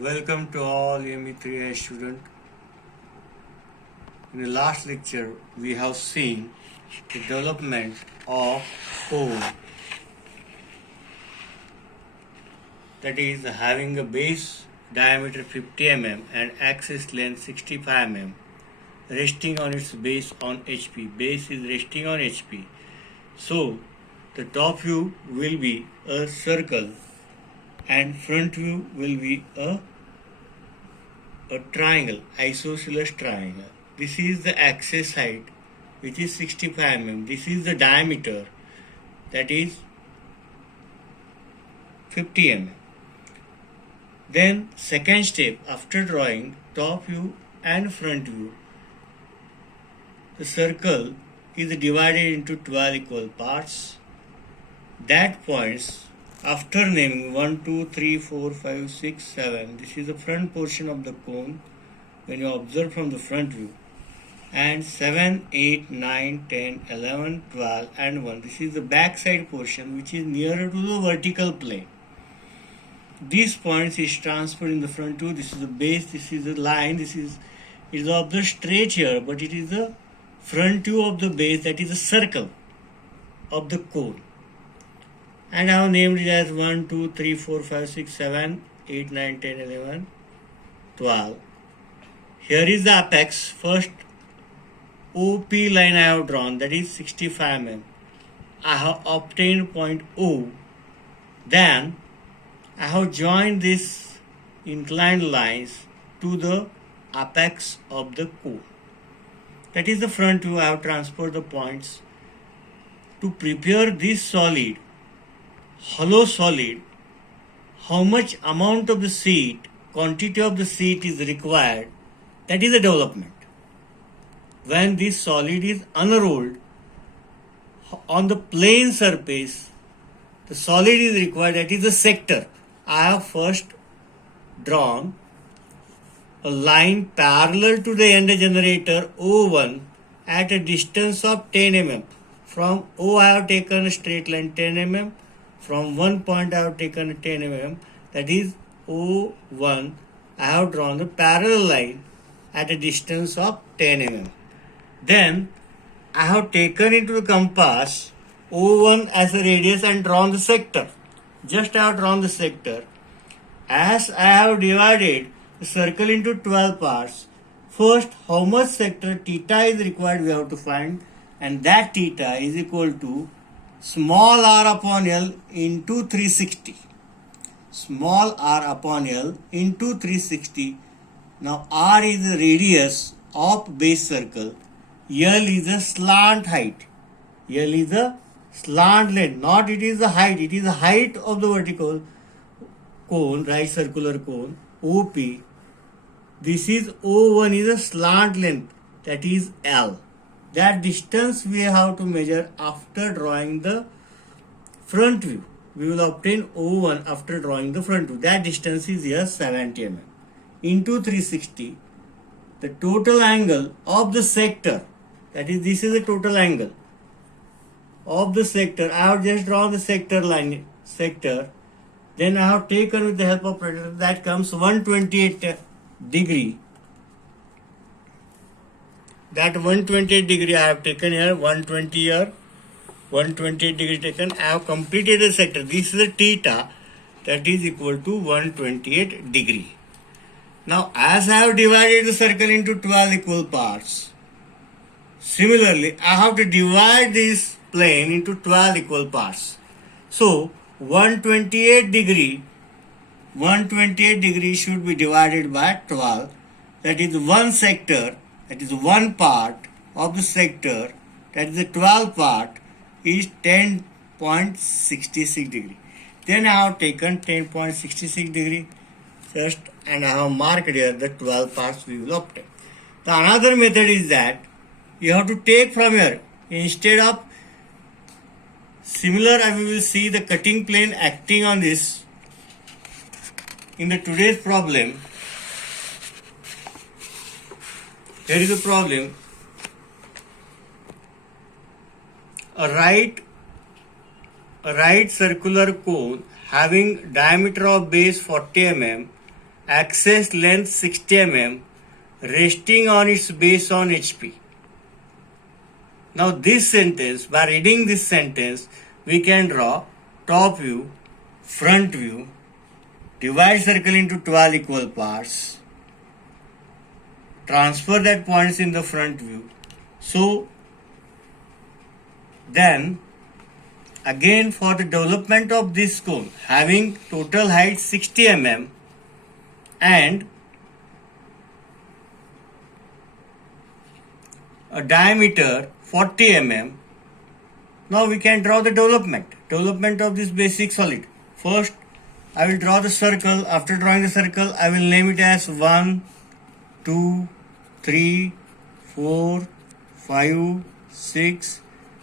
Welcome to all ME3I students. In the last lecture, we have seen the development of cone, that is having a base diameter 50 mm and axis length 65 mm, resting on its base on HP. Base is resting on HP. So the top view will be a circle and front view will be a triangle, isosceles triangle. This is the axis height, which is 65 mm. This is the diameter, that is 50 mm. Then second step, after drawing top view and front view, the circle is divided into 12 equal parts. That points, after naming 1, 2, 3, 4, 5, 6, 7, this is the front portion of the cone when you observe from the front view. And 7, 8, 9, 10, 11, 12 and 1. This is the back side portion which is nearer to the vertical plane. These points is transferred in the front view. This is the base, this is the line, this is of the straight here, but it is the front view of the base, that is the circle of the cone. And I have named it as 1, 2, 3, 4, 5, 6, 7, 8, 9, 10, 11, 12. Here is the apex. First OP line I have drawn, that is 65 mm. I have obtained point O. Then I have joined these inclined lines to the apex of the cone. That is the front view. I have transferred the points. To prepare this solid, hollow solid, how much amount of the sheet, quantity of the sheet is required, that is the development. When this solid is unrolled on the plane surface, the solid is required, that is the sector. I have first drawn a line parallel to the end generator O1 at a distance of 10 mm. From O I have taken a straight line 10 mm. From one point I have taken 10 mm, that is O1. I have drawn the parallel line at a distance of 10 mm. Then I have taken into the compass O1 as a radius and drawn the sector. Just I have drawn the sector. As I have divided the circle into 12 parts, first how much sector theta is required we have to find, and that theta is equal to small r upon L into 360. Small r upon L into 360. Now r is the radius of base circle. L is the slant height. L is the slant length. Not it is the height. It is the height of the vertical cone, right circular cone, OP. This is O1 is a slant length, that is L. That distance we have to measure after drawing the front view. We will obtain O1 after drawing the front view. That distance is here 70 mm. Into 360. The total angle of the sector, that is, this is the total angle of the sector. I have just drawn the sector line, sector. Then I have taken with the help of protractor, that comes 128 degree. That 128 degree I have taken here, 120 here, 128 degree taken. I have completed the sector. This is the theta, that is equal to 128 degree. Now, as I have divided the circle into 12 equal parts, similarly, I have to divide this plane into 12 equal parts. So, 128 degree should be divided by 12. That is one sector, that is one part of the sector, that is the 12 part, is 10.66 degree. Then I have taken 10.66 degree just, and I have marked here the 12 parts we will obtain. The another method is that you have to take from here, instead of similar, and we will see the cutting plane acting on this in the today's problem. Here is a problem. A right circular cone having diameter of base 40 mm axis length 60 mm, resting on its base on HP. Now this sentence, by reading this sentence, we can draw top view, front view, divide circle into 12 equal parts, transfer that points in the front view. So then again, for the development of this cone having total height 60 mm and a diameter 40 mm, now we can draw the development of this basic solid. First, I will draw the circle. After drawing the circle, I will name it as 1, 2, 3, 4, 5, 6,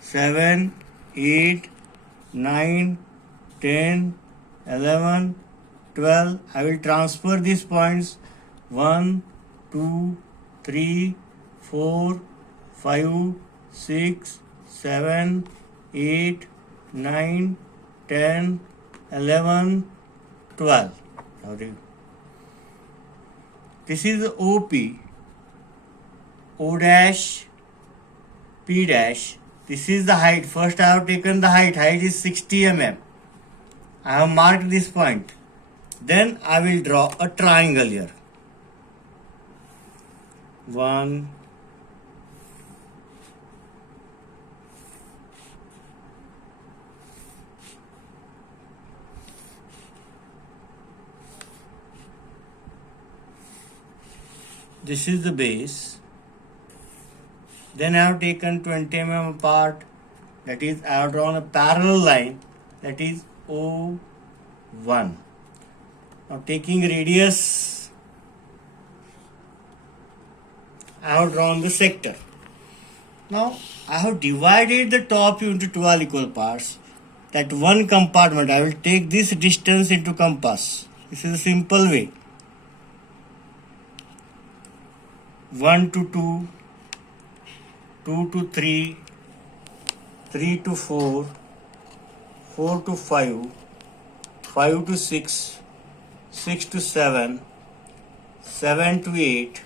7, 8, 9, 10, 11, 12. I will transfer these points 1, 2, 3, 4, 5, 6, 7, 8, 9, 10, 11, 12. This is OP, O dash, P dash. This is the height. First I have taken the height. Height is 60 mm. I have marked this point. Then I will draw a triangle here. 1, this is the base. Then I have taken 20 mm apart. That is, I have drawn a parallel line. That is O1. Now taking radius, I have drawn the sector. Now I have divided the top view into 12 equal parts. That one compartment, I will take this distance into compass. This is a simple way. 1 to 2, 2 to 3, 3 to 4, 4 to 5, 5 to 6, 6 to 7, 7 to 8,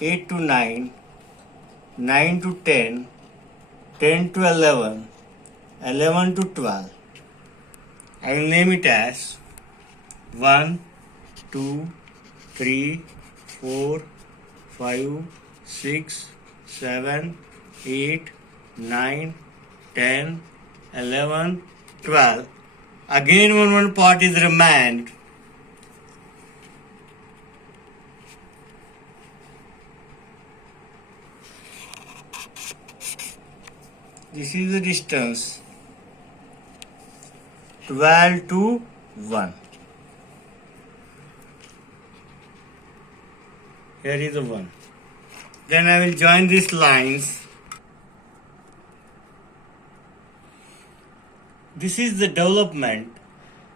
8 to 9, 9 to 10, 10 to 11, 11 to 12. I will name it as 1, 2, 3, 4, 5, 6, 7, 8, 9, 10, 11, 12. Again one part is remained. This is the distance 12 to 1. Here is the 1. Then I will join these lines. This is the development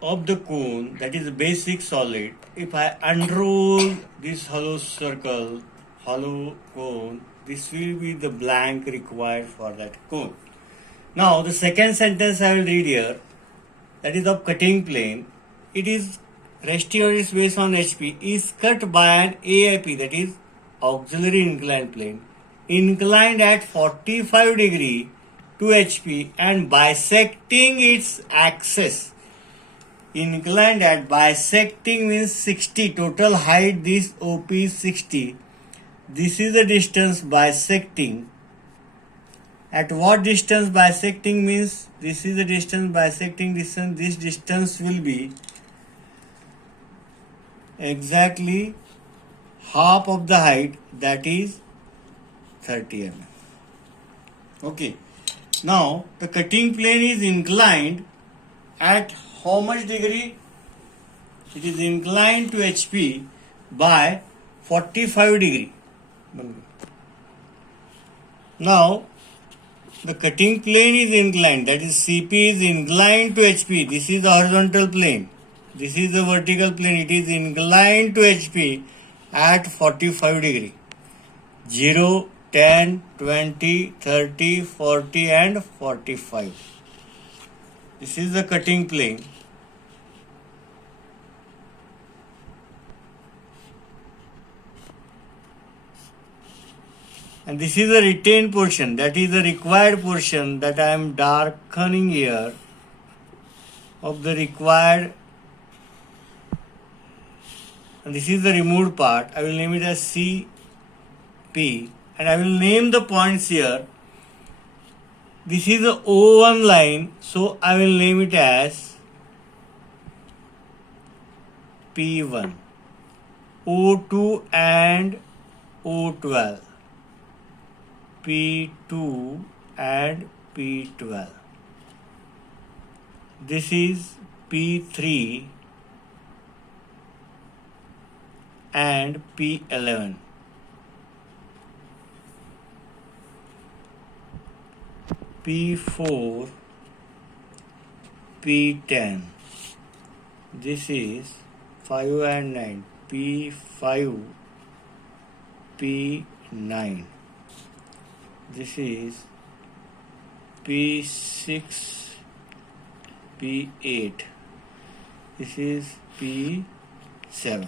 of the cone, that is the basic solid. If I unroll this hollow circle, hollow cone, this will be the blank required for that cone. Now the second sentence I will read here, that is of cutting plane. It is resting on its base on HP, is cut by an AIP, that is auxiliary inclined plane, inclined at 45 degree to HP and bisecting its axis. Inclined at, bisecting means 60. Total height this OP is 60. This is the distance bisecting. At what distance bisecting means? This is the distance bisecting distance. This distance will be exactly half of the height, that is 30 mm. Okay. Now the cutting plane is inclined at how much degree? It is inclined to HP by 45 degree. Now the cutting plane is inclined, that is CP is inclined to HP. This is the horizontal plane. This is the vertical plane. It is inclined to HP at 45 degree. 0, 10, 20, 30, 40 and 45. This is the cutting plane. And this is the retained portion, that is the required portion that I am darkening here of the required, and this is the removed part. I will name it as CP, and I will name the points here. This is the O1 line, so I will name it as P1, O2 and O12, P2 and P12. This is P3 and P11. P4, P10. This is 5 and 9. P5, P9. This is P6, P8. This is P7.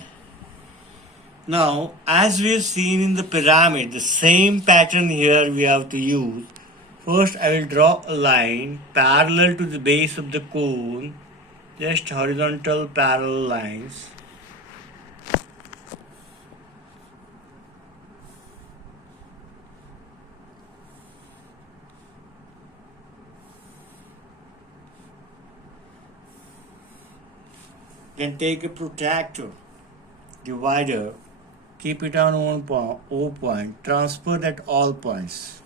Now, as we have seen in the pyramid, the same pattern here we have to use. First, I will draw a line parallel to the base of the cone, just horizontal parallel lines. Then take a protractor, divider, keep it on O point, transfer at all points.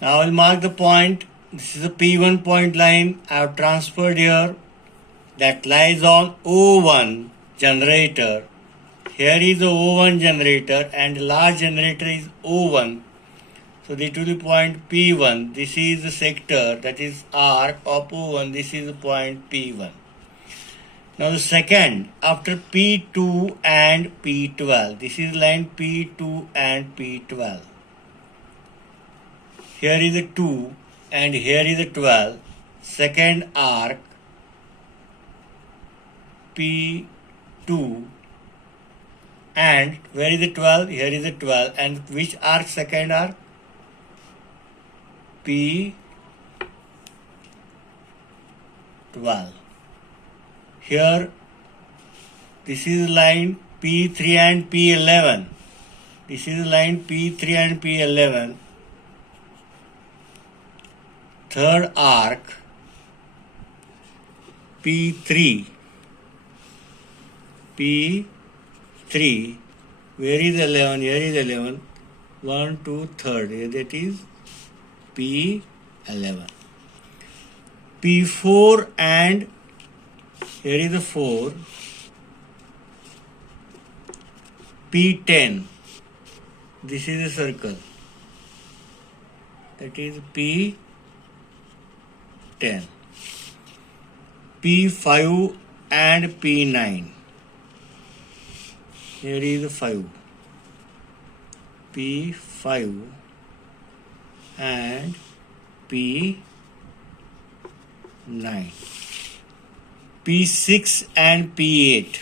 Now I will mark the point. This is a P1 point line I have transferred here, that lies on O1 generator. Here is the O1 generator and large generator is O1. So this will be point P1. This is the sector, that is arc of O1. This is the point P1. Now the second, after P2 and P12. This is line P2 and P12. Here is the 2 and here is the 12. Second arc P2, and where is the 12? Here is the 12. And which arc? Second arc? P12. Here, this is line P3 and P11. This is line P3 and P11. Third arc P3. P3. Where is 11? Here is 11. 1, 2, third. That is P11. P4 and here is the 4. P10. This is a circle. That is P10. P5 and P9. Here is the 5. P5 and P9. P6 and P8.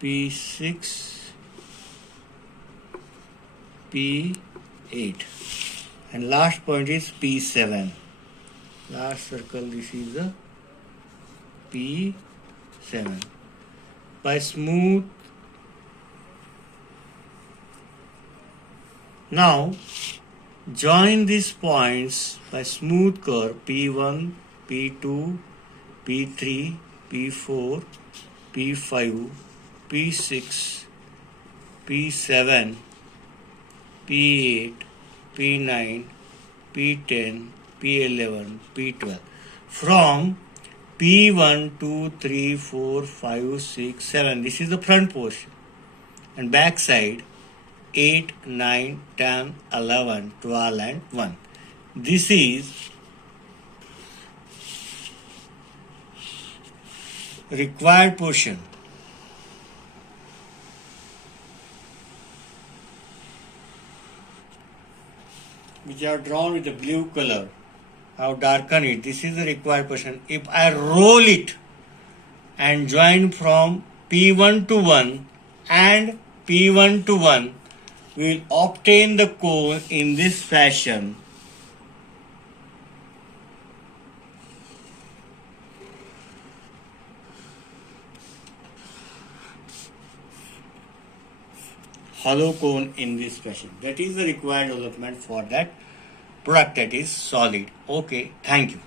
P6, P8. And last point is P7. Last circle, this is the P7. By smooth. Now, join these points by smooth curve P1, P2, P3, P4, P5, P6, P7, P8, P9, P10, P11, P12. From P1, 2, 3, 4, 5, 6, 7. This is the front portion. And back side 8, 9, 10, 11, 12 and 1. This is required portion. Which I have drawn with the blue color. I have darkened it. This is the required portion. If I roll it and join from P1 to 1 and P1 to 1, we will obtain the cone in this fashion. Hollow cone in this fashion. That is the required development for that product, that is solid. Okay, thank you.